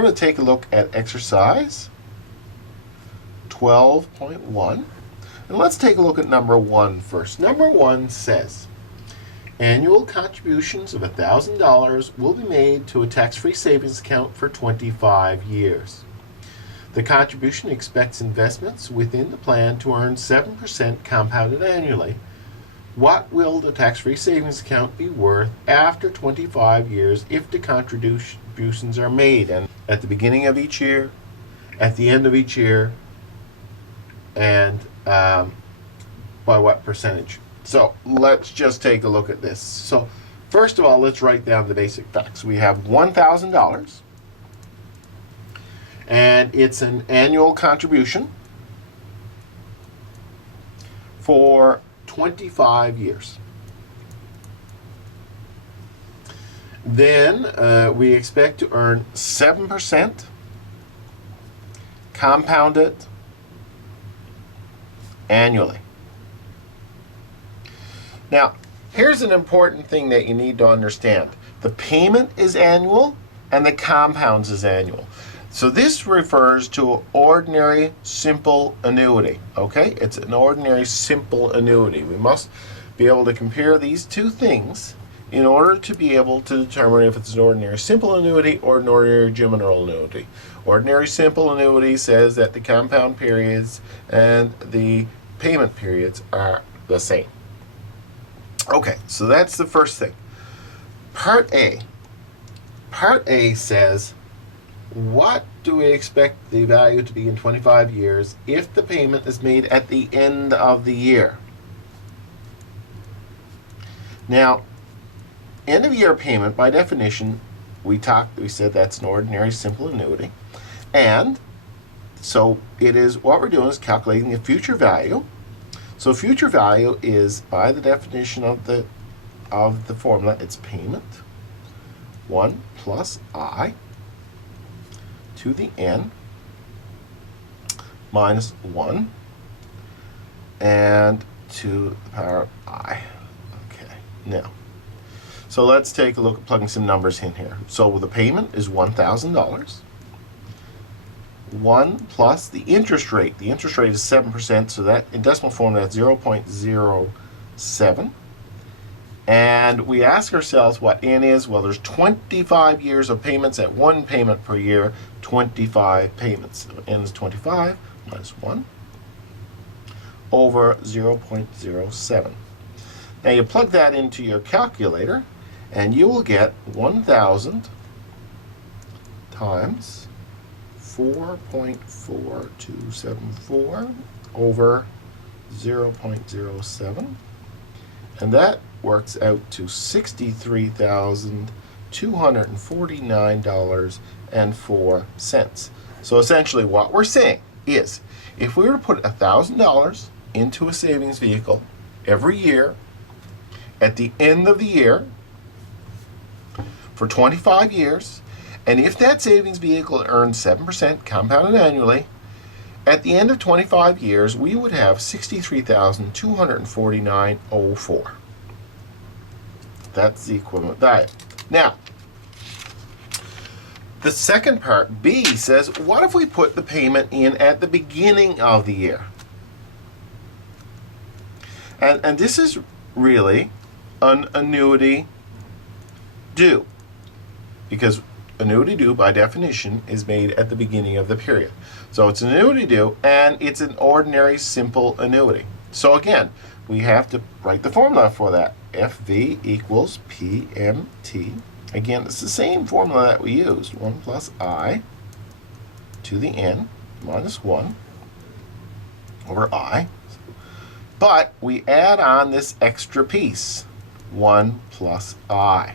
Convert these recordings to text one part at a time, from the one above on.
We're going to take a look at exercise 12.1. And let's take a look at number 1 first. Number 1 says, annual contributions of $1,000 will be made to a tax-free savings account for 25 years. The contribution expects investments within the plan to earn 7% compounded annually. What will the tax-free savings account be worth after 25 years if the contributions are made? And at the beginning of each year, at the end of each year, and by what percentage? So let's just take a look at this. So first of all, let's write down the basic facts. We have $1,000, and it's an annual contribution for 25 years. Then we expect to earn 7% compounded annually. Now, here's an important thing that you need to understand. The payment is annual and the compounds is annual. So this refers to ordinary simple annuity, okay? It's an ordinary simple annuity. We must be able to compare these two things in order to be able to determine if it's an ordinary simple annuity or an ordinary general annuity. Ordinary simple annuity says that the compound periods and the payment periods are the same. Okay, so that's the first thing. Part A. Part A says, what do we expect the value to be in 25 years if the payment is made at the end of the year? Now, end of year payment, by definition, we said that's an ordinary simple annuity. And so it is, what we're doing is calculating the future value. So future value is, by the definition of the formula, it's payment 1 plus I to the n minus 1 and to the power of I. Okay, now, so let's take a look at plugging some numbers in here. So the payment is $1,000. 1 plus the interest rate. The interest rate is 7%, so that in decimal form that's 0.07. And we ask ourselves what n is. Well, there's 25 years of payments at 1 payment per year, 25 payments. So n is 25 minus 1 over 0.07. Now you plug that into your calculator and you will get 1,000 times 4.4274 over 0.07, and that works out to $63,249.04. So essentially what we're saying is, if we were to put $1,000 into a savings vehicle every year, at the end of the year, for 25 years, and if that savings vehicle earned 7% compounded annually, at the end of 25 years, we would have $63,249.04. That's the equivalent value. Now, the second part, B, says, what if we put the payment in at the beginning of the year? And this is really an annuity due, because annuity due, by definition, is made at the beginning of the period. So it's an annuity due, and it's an ordinary simple annuity. So again, we have to write the formula for that. FV equals PMT. Again, it's the same formula that we used. 1 plus I to the n minus 1 over I. But we add on this extra piece, 1 plus I.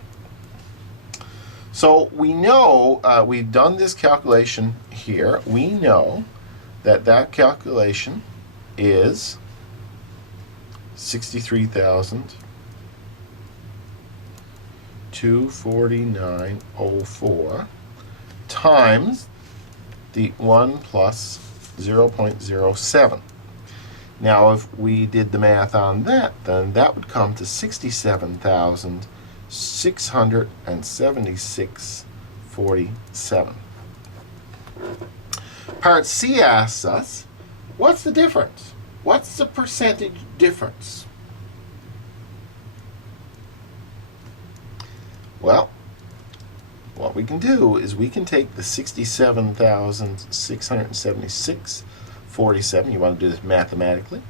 So we know, we've done this calculation here. We know that that calculation is 63,249.04 times the 1 plus 0.07. Now, if we did the math on that, then that would come to 67,676.47. Part C asks us, what's the difference? What's the percentage difference? Well, what we can do is we can take the 67,676.47, you want to do this mathematically,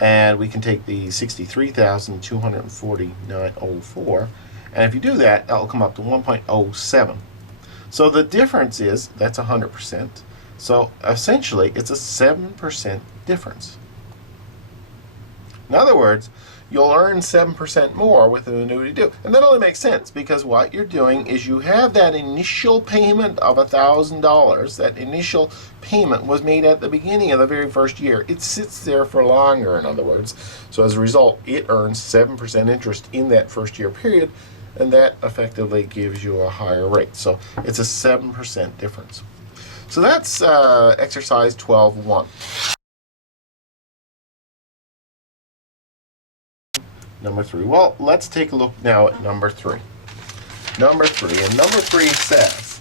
and we can take the 63,249.04, and if you do that, that'll come up to 1.07. So the difference is, that's 100%. So essentially, it's a 7% difference. In other words, you'll earn 7% more with an annuity due. And that only makes sense because what you're doing is you have that initial payment of $1,000. That initial payment was made at the beginning of the very first year. It sits there for longer, in other words. So as a result, it earns 7% interest in that first year period, and that effectively gives you a higher rate. So it's a 7% difference. So that's exercise 12.1. Number 3. Well, let's take a look now at number 3. Number 3 says,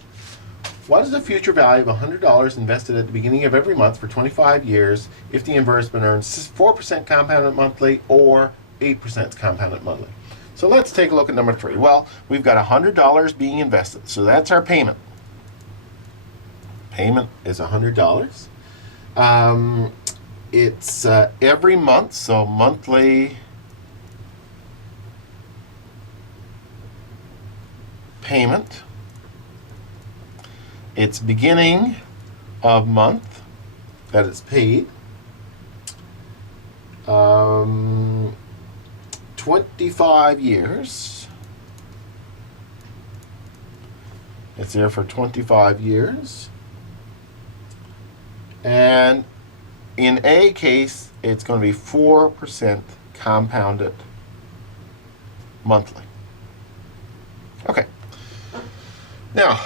what is the future value of $100 invested at the beginning of every month for 25 years if the investment earns 4% compounded monthly or 8% compounded monthly? So let's take a look at number 3. Well, we've got $100 being invested, so that's our payment. Payment is $100. It's every month, so monthly payment. It's beginning of month that it's paid. 25 years. It's there for 25 years. And in A case, it's going to be 4% compounded monthly. Okay. Now,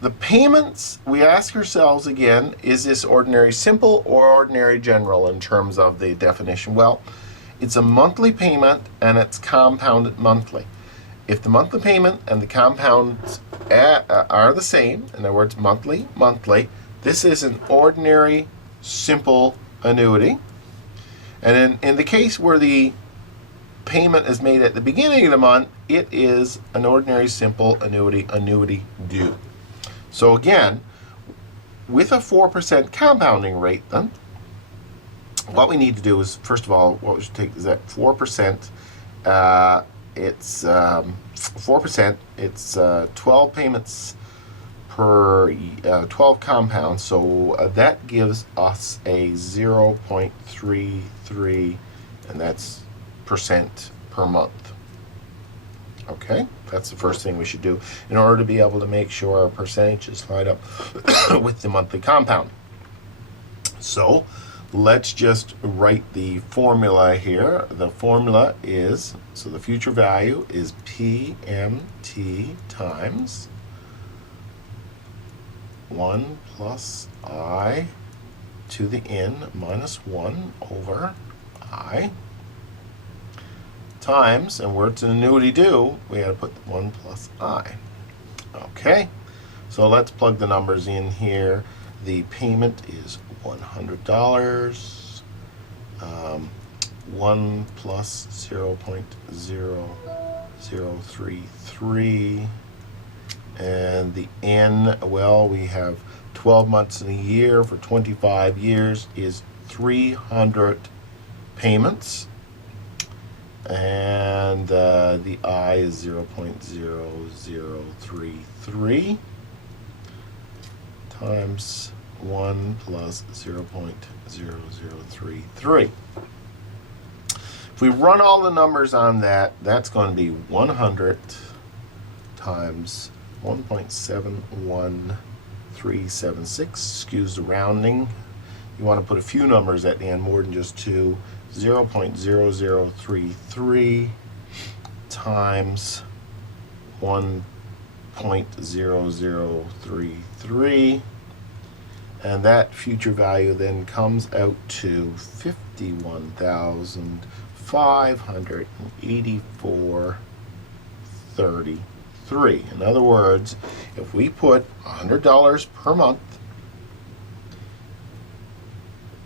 the payments, we ask ourselves again, is this ordinary simple or ordinary general in terms of the definition? Well, it's a monthly payment and it's compounded monthly. If the monthly payment and the compounds are the same, in other words, monthly, this is an ordinary simple annuity. And in the case where the payment is made at the beginning of the month, it is an ordinary simple annuity due. So again, with a 4% compounding rate then, what we need to do is, first of all, what we should take is that 4%, it's 4%, it's 12 payments per 12 compounds, so that gives us a 0.33, and that's percent per month. Okay, that's the first thing we should do in order to be able to make sure our percentages line up with the monthly compound. So let's just write the formula here. The formula is, so the future value is PMT times 1 plus I to the n minus 1 over I times, and where it's an annuity due, we had to put 1 plus I. Okay, so let's plug the numbers in here. The payment is $100. 1 plus 0.0033, and the n, well, we have 12 months in a year for 25 years is 300 payments, and the I is 0.0033 times 1 plus 0.0033. If we run all the numbers on that, that's going to be 100 times 1.71376. Excuse the rounding. You want to put a few numbers at the end, more than just two. 0.0033 times 1.0033, and that future value then comes out to 51,584.33. In other words, if we put $100 per month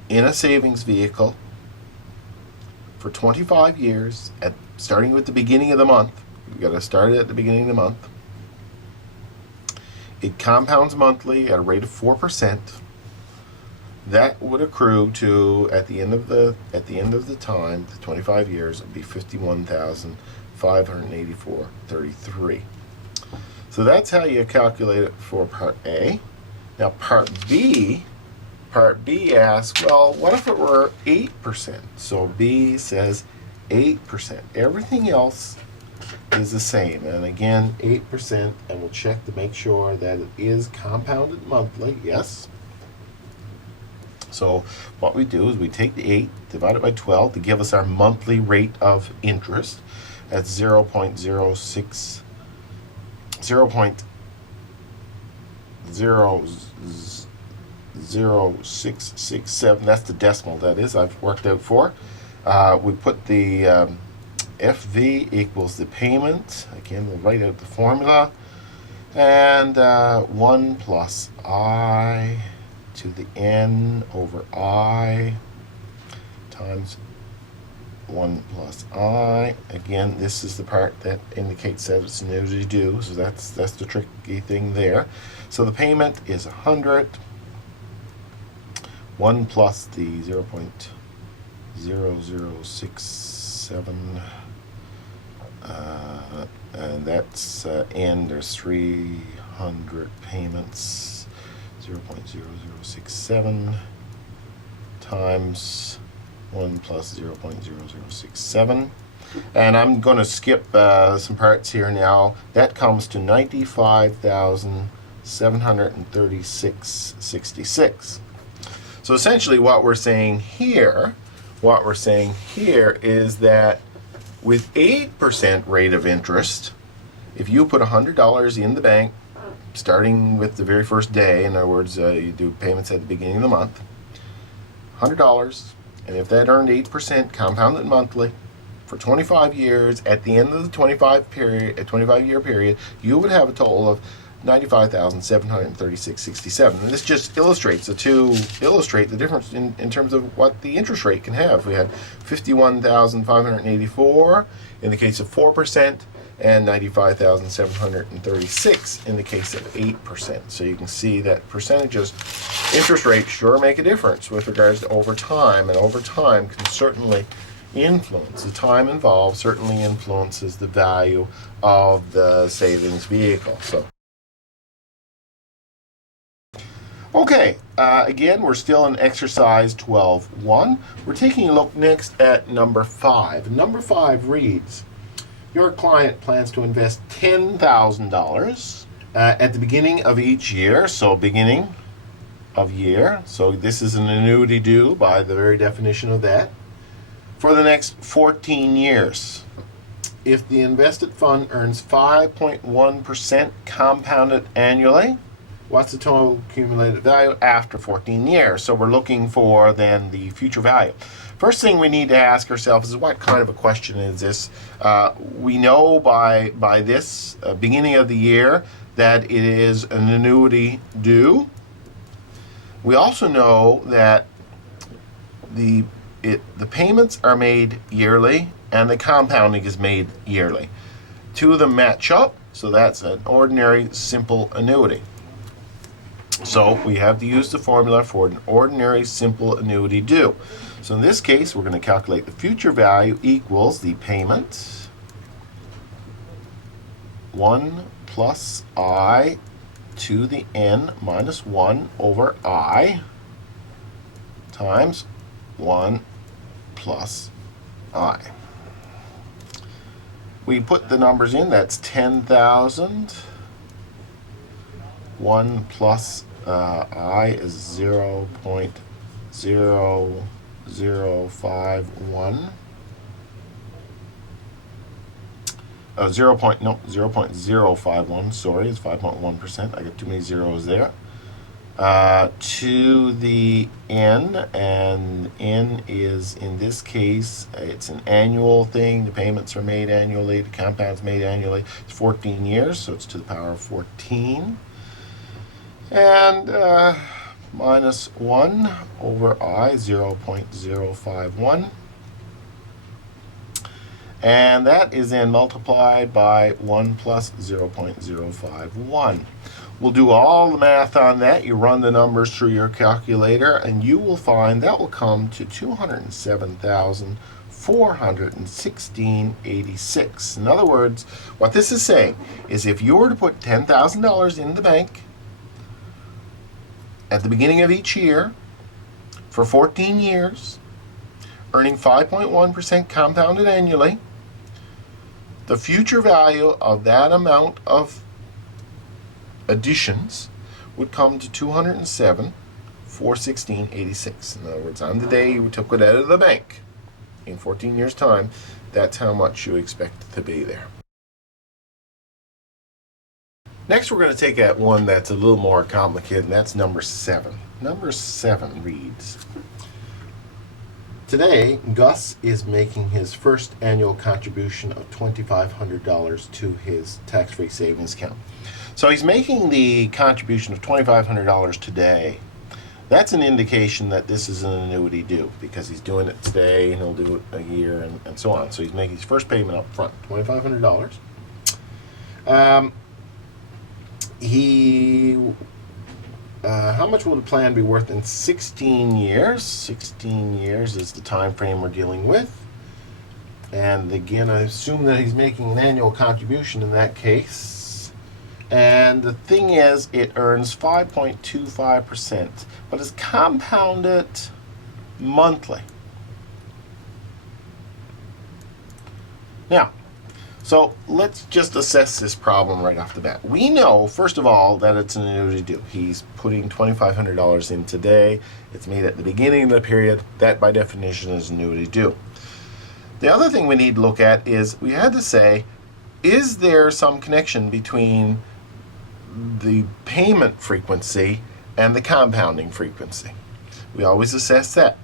in a savings vehicle for 25 years, starting with the beginning of the month. You've got to start it at the beginning of the month. It compounds monthly at a rate of 4%. That would accrue to, at the end of the time, the 25 years, it would be $51,584.33. So that's how you calculate it for Part A. Now Part B asks, well, what if it were 8%? So B says 8%. Everything else is the same. And again, 8%, and we'll check to make sure that it is compounded monthly. Yes. So what we do is we take the 8, divide it by 12 to give us our monthly rate of interest. That's 0.0667. That's the decimal, that is, I've worked out for. We put the FV equals the payment. Again, we'll write out the formula. And 1 plus I to the N over I times 1 plus I. Again, this is the part that indicates that it's annuity due, so that's the tricky thing there. So the payment is 100. 1 plus the 0.0067, and that's N. There's 300 payments. 0.0067 times 1 plus 0.0067. And I'm going to skip some parts here now. That comes to 95,736.66. So essentially what we're saying here is that with 8% rate of interest, if you put $100 in the bank, starting with the very first day, in other words, you do payments at the beginning of the month, $100, and if that earned 8% compounded monthly for 25 years, at the end of the 25-year period, you would have a total of $95,736.67. And this just illustrates the difference in terms of what the interest rate can have. We had $51,584 in the case of 4%, and $95,736 in the case of 8%. So you can see that percentages, interest rates sure make a difference with regards to over time, and over time can certainly influence. The time involved certainly influences the value of the savings vehicle. So, okay, again, we're still in exercise 12.1. We're taking a look next at number 5. Number 5 reads, your client plans to invest $10,000 at the beginning of each year, so beginning of year. So this is an annuity due by the very definition of that, for the next 14 years. If the invested fund earns 5.1% compounded annually, what's the total accumulated value after 14 years? So we're looking for then the future value. First thing we need to ask ourselves is, what kind of a question is this? We know by this beginning of the year that it is an annuity due. We also know that the payments are made yearly and the compounding is made yearly. Two of them match up, so that's an ordinary simple annuity. So we have to use the formula for an ordinary simple annuity due. So in this case, we're going to calculate the future value equals the payment, 1 plus I to the N minus 1 over I, times 1 plus I. We put the numbers in, that's 10,000. 1 plus I is 0.0051. 0.051, sorry, it's 5.1%. I got too many zeros there. To the N, and N is, in this case, it's an annual thing. The payments are made annually, the compound's made annually. It's 14 years, so it's to the power of 14. And minus 1 over I, 0.051. And that is then multiplied by 1 plus 0.051. We'll do all the math on that. You run the numbers through your calculator, and you will find that will come to $207,416.86. In other words, what this is saying is if you were to put $10,000 in the bank at the beginning of each year for 14 years, earning 5.1% compounded annually, the future value of that amount of additions would come to $207,416.86. In other words, on the day you took it out of the bank in 14 years' time, that's how much you expect it to be there. Next, we're going to take at one that's a little more complicated, and that's number 7. Number 7 reads, today, Gus is making his first annual contribution of $2,500 to his tax-free savings account. So he's making the contribution of $2,500 today. That's an indication that this is an annuity due, because he's doing it today and he'll do it a year and so on. So he's making his first payment up front, $2,500. How much will the plan be worth in 16 years? 16 years is the time frame we're dealing with. And again, I assume that he's making an annual contribution in that case. And the thing is, it earns 5.25%, but it's compounded monthly. Now, so let's just assess this problem right off the bat. We know, first of all, that it's an annuity due. He's putting $2,500 in today. It's made at the beginning of the period. That, by definition, is annuity due. The other thing we need to look at is we had to say, is there some connection between the payment frequency and the compounding frequency? We always assess that.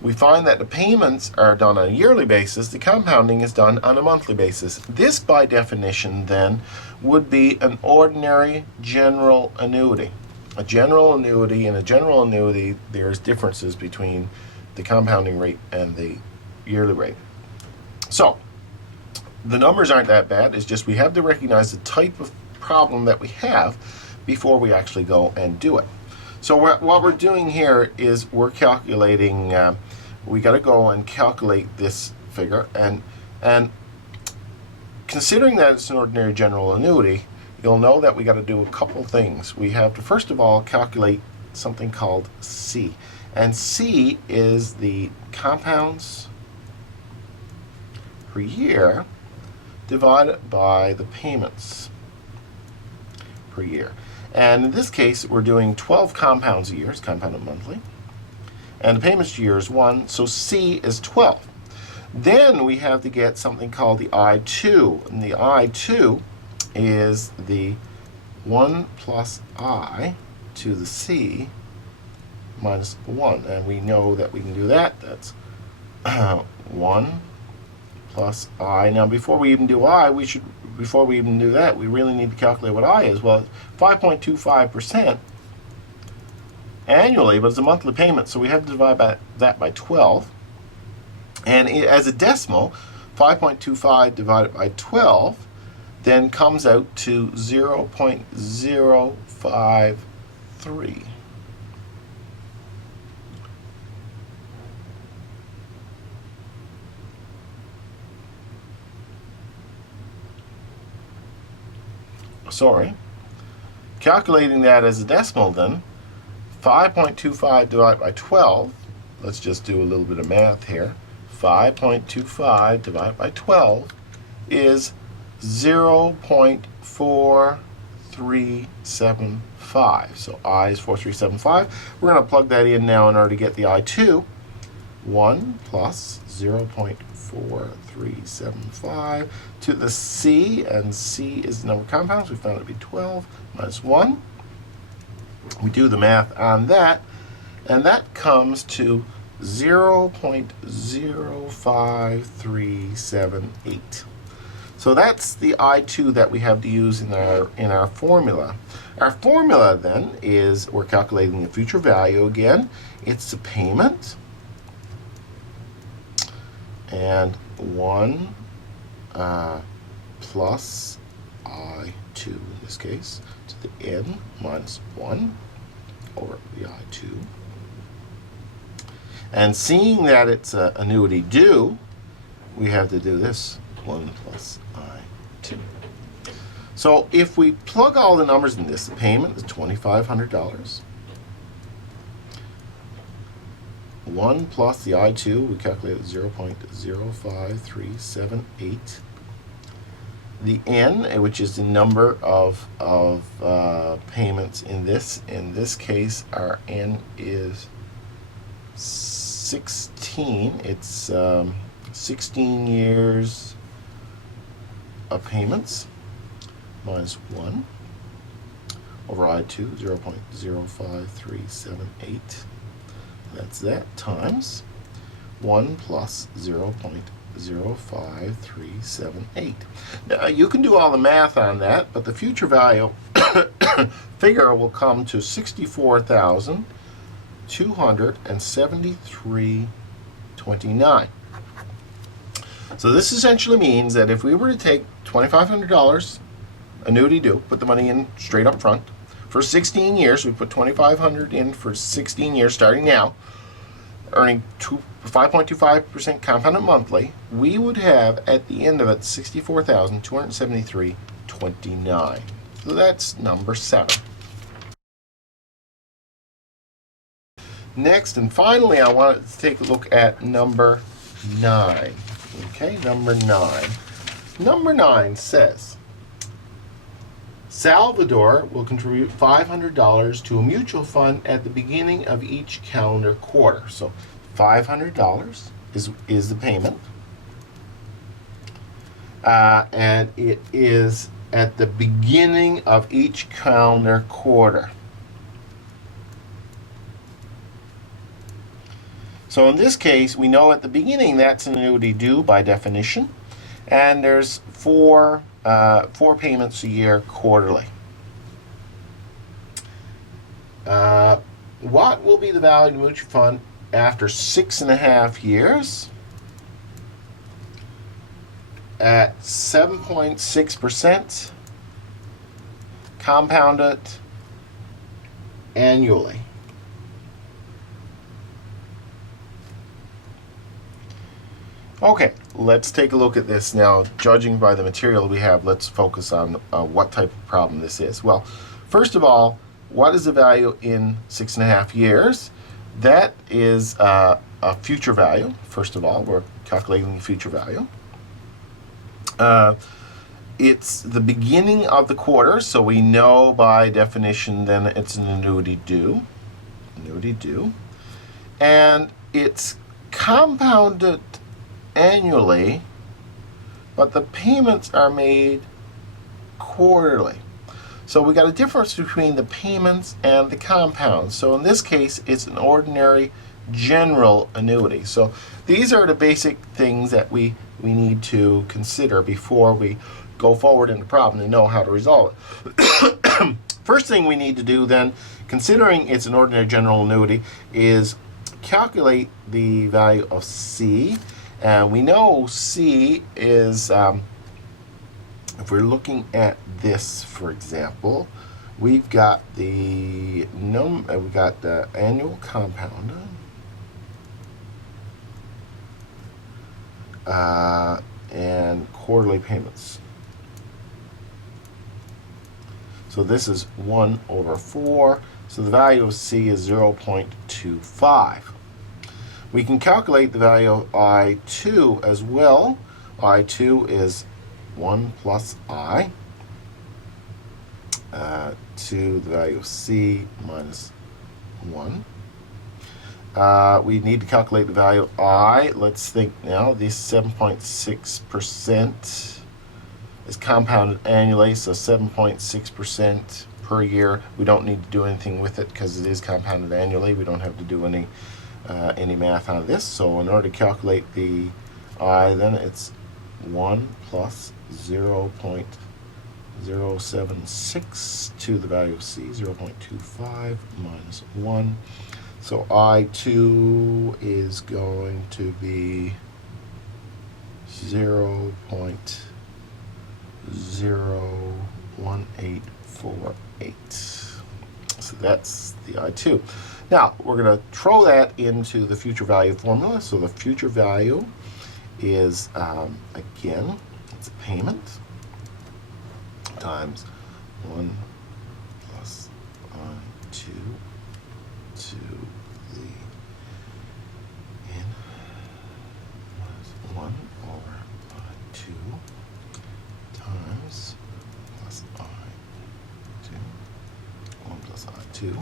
We find that the payments are done on a yearly basis, the compounding is done on a monthly basis. This, by definition, then, would be an ordinary general annuity. A general annuity, in a general annuity, there's differences between the compounding rate and the yearly rate. So, the numbers aren't that bad, it's just we have to recognize the type of problem that we have before we actually go and do it. So what we're doing here is we're calculating, we got to go and calculate this figure, and considering that it's an ordinary general annuity, you'll know that we got to do a couple things. We have to first of all calculate something called C, and C is the compounds per year divided by the payments per year. And in this case, we're doing 12 compounds a year, it's compounded monthly, and the payments year is 1, so C is 12. Then we have to get something called the I2, and the I2 is the 1 plus I to the C minus 1, and we know that we can do that. That's 1 plus I. Now, before we even do I, before we even do that, we really need to calculate what I is. Well, 5.25% annually, but it's a monthly payment, so we have to divide that by 12. And as a decimal, 5.25 divided by 12 then comes out to 0.053. Sorry. Calculating that as a decimal then, 5.25 divided by 12, let's just do a little bit of math here. 5.25 divided by 12 is 0.4375. So I is 4375. We're going to plug that in now in order to get the I2. 1 plus 0.4375 to the C, and C is the number of compounds. We found it to be 12 minus 1. We do the math on that, and that comes to 0.05378. So that's the I2 that we have to use in our formula. Our formula then is we're calculating the future value again. It's the payment, and 1 plus I2 in this case to the n minus 1 over the I2. And seeing that it's an annuity due, we have to do this, 1 plus I2. So if we plug all the numbers in this, the payment is $2,500. 1 plus the I2, we calculated 0.05378. The n, which is the number of payments in this case, our n is 16. It's 16 years of payments minus 1 over I2, 0.05378. That's that times 1 plus 0.05378. Now, you can do all the math on that, but the future value figure will come to $64,273.29. So this essentially means that if we were to take $2,500 annuity due, put the money in straight up front, for 16 years, we put $2,500 in for 16 years starting now, earning 5.25% compounded monthly, we would have at the end of it $64,273.29. So that's number 7. Next and finally, I wanted to take a look at number 9. Okay, number 9. Number 9 says, Salvador will contribute $500 to a mutual fund at the beginning of each calendar quarter. So $500 is the payment. And it is at the beginning of each calendar quarter. So in this case, we know at the beginning that's an annuity due by definition. And there's four payments a year quarterly. What will be the value of the mutual fund after 6.5 years? At 7.6% compounded annually. Okay, let's take a look at this now. Judging by the material we have, let's focus on what type of problem this is. Well, first of all, what is the value in 6.5 years? That is a future value. First of all, we're calculating the future value. It's the beginning of the quarter, so we know by definition then it's an annuity due. Annuity due. And it's compounded annually, but the payments are made quarterly. So we got a difference between the payments and the compounds. So in this case, it's an ordinary general annuity. So these are the basic things that we need to consider before we go forward in the problem and know how to resolve it. First thing we need to do then, considering it's an ordinary general annuity, is calculate the value of C. We know C is, if we're looking at this, for example, we've got the annual compounded, and quarterly payments. So this is 1 over 4. So the value of C is 0.25. We can calculate the value of I2 as well. I2 is 1 plus I to the value of C minus 1. We need to calculate the value of I. Let's think now. This 7.6% is compounded annually, so 7.6% per year. We don't need to do anything with it because it is compounded annually. We don't have to do any math on this. So in order to calculate the I, then it's 1 plus 0.076 to the value of C, 0.25 minus 1. So I2 is going to be 0.01848. So that's the I2. Now, we're going to throw that into the future value formula. So the future value is, again, it's a payment times 1 plus I2 to the n minus 1 over I2 times plus I2, 1 plus I2.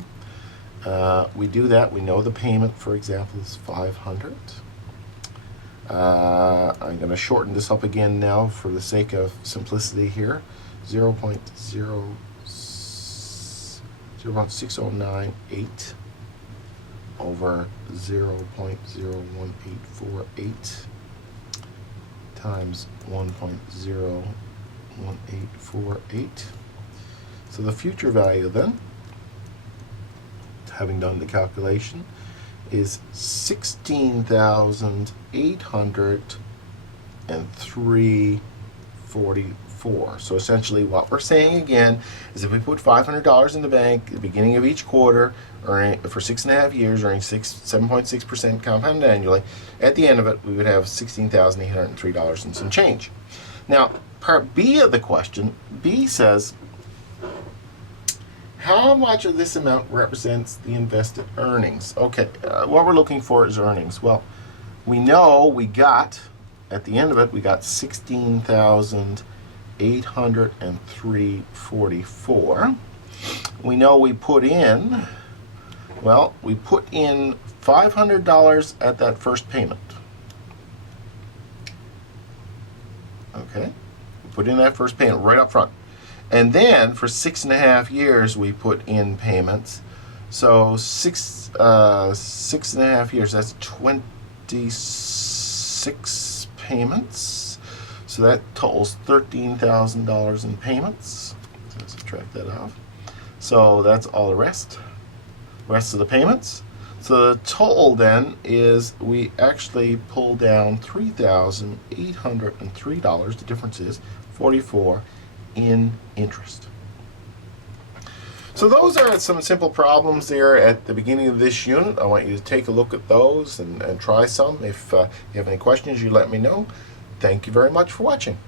We do that, we know the payment, for example, is 500. I'm going to shorten this up again now for the sake of simplicity here. 0.6098 over 0.01848 times 1.01848. So the future value then, having done the calculation, is 16,803.44. So essentially what we're saying again is if we put $500 in the bank at the beginning of each quarter, earning for 6.5 years, earning 7.6% compounded annually, at the end of it we would have $16,803 and some change. Now, part B of the question, B says, how much of this amount represents the invested earnings? Okay, what we're looking for is earnings. Well, we know we got, at the end of it, we got 16,803.44. We know we put in, well, we put in $500 at that first payment. Okay, we put in that first payment right up front. And then for 6.5 years we put in payments. So 6.5 years, that's 26 payments. So that totals $13,000 in payments. So let's subtract that off. So that's all the rest of the payments. So the total then is we actually pull down $3,803. The difference is 44 in interest. So those are some simple problems there at the beginning of this unit. I want you to take a look at those and try some. If you have any questions, you let me know. Thank you very much for watching.